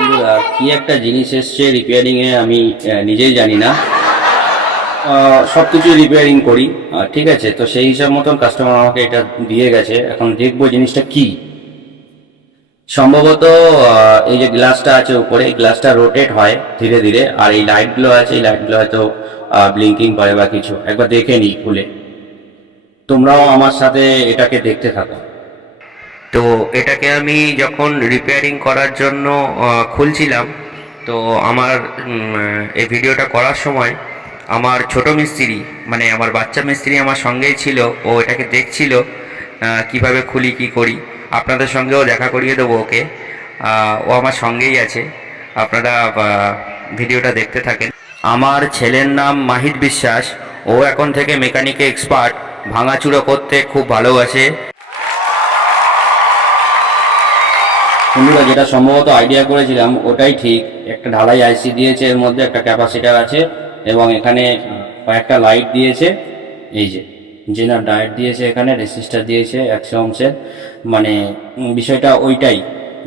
বন্ধুরা, কি একটা জিনিস এসছে রিপেয়ারিং এ, আমি নিজেই জানি না। সবকিছু রিপেয়ারিং করি, ঠিক আছে। তো সেই হিসাব মতন কাস্টমার আমাকে এটা দিয়ে গেছে। এখন দেখবো জিনিসটা কি। সম্ভবত এই যে গ্লাসটা আছে উপরে, এই গ্লাসটা রোটেট হয় ধীরে ধীরে, আর এই লাইটগুলো আছে, এই লাইটগুলো হয়তো ব্লিঙ্কিং করে বা কিছু। একবার দেখে নিই খুলে। তোমরাও আমার সাথে এটাকে দেখতে থাকো। তো এটাকে আমি যখন রিপেয়ারিং করার জন্য খুলছিলাম, তো আমার এই ভিডিওটা করার সময় আমার ছোট মিস্ত্রি, মানে আমার বাচ্চা মিস্ত্রি আমার সঙ্গেই ছিল। ও এটাকে দেখছিল কিভাবে খুলি কি করি। আপনাদের সঙ্গেও দেখা করিয়ে দেবো ওকে। ও আমার সঙ্গেই আছে। আপনারা ভিডিওটা দেখতে থাকেন। আমার ছেলের নাম মাহিদ বিশ্বাস। ও এখন থেকে মেকানিকে এক্সপার্ট, ভাঙাচুরো করতে খুব ভালোবাসে। বন্ধুরা, যেটা সম্ভবত আইডিয়া করেছিলাম ওটাই ঠিক। একটা ঢালাই আইসি দিয়েছে, এর মধ্যে একটা ক্যাপাসিটার আছে এবং এখানে কয়েকটা লাইট দিয়েছে। এই যে জেনার ডায়েট দিয়েছে, এখানে রেসিস্টার দিয়েছে 100 ওহমের। মানে বিষয়টা ওইটাই,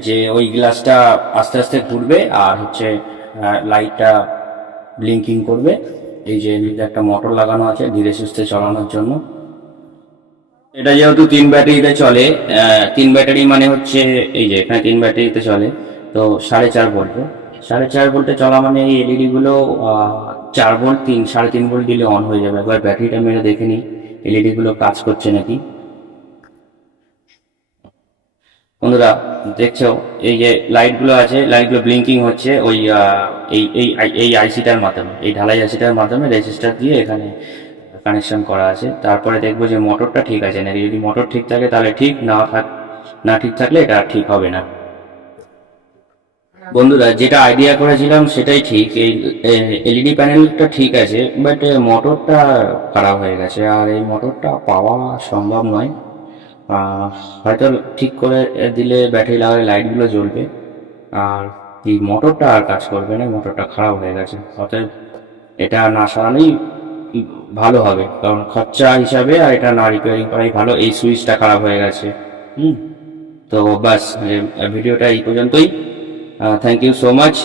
যে ওই গ্লাসটা আস্তে আস্তে ঘুরবে আর হচ্ছে লাইটটা ব্লিঙ্কিং করবে। এই যে একটা মোটর লাগানো আছে ধীরে সুস্থে চালানোর জন্য। এটা যেহেতু 3 ব্যাটারিতে চলে, 3 ব্যাটারি মানে হচ্ছে এই যে এখানে 3 ব্যাটারিতে চলে, তো 4.5 ভোল্টে। 4.5 ভোল্টে চলা মানে এই এলইডি গুলো 4 ভোল্ট 3.5 ভোল্ট দিলে অন হয়ে যাবে। একবার ব্যাটারিটা মেরে দেখে নিই এলইডি গুলো কাজ করছে নাকি। বন্ধুরা, দেখছো এই যে লাইট গুলো আছে, লাইট গুলো ব্লিঙ্কিং হচ্ছে ওই এই এই এই আইসিটার মাধ্যমে, এই ঢালাই আইসিটার মাধ্যমে রেজিস্টার দিয়ে এখানে কানেকশন করা আছে। তারপরে দেখবো যে মোটরটা ঠিক আছে নাকি। যদি মোটর ঠিক থাকে তাহলে ঠিক, না ঠিক থাকলে এটা ঠিক হবে না। বন্ধুরা, যেটা আইডিয়া করেছিলাম সেটাই ঠিক। এই এলইডি প্যানেলটা ঠিক আছে, বাট মোটরটা খারাপ হয়ে গেছে, আর এই মোটরটা পাওয়া সম্ভব নয়। হয়তো ঠিক করে দিলে ব্যাটারি লাগালে লাইটগুলো জ্বলবে, আর এই মোটরটা আর কাজ করবে না। মোটরটা খারাপ হয়ে গেছে, অতএব এটা না সারানোই ভালো হবে, কারণ খরচা হিসাবে আর এটা না রিপেয়ারিং করাই ভালো। এই সুইচটা খারাপ হয়ে গেছে। হুম। তো বাস, ভিডিওটা এই পর্যন্তই। Thank you so much.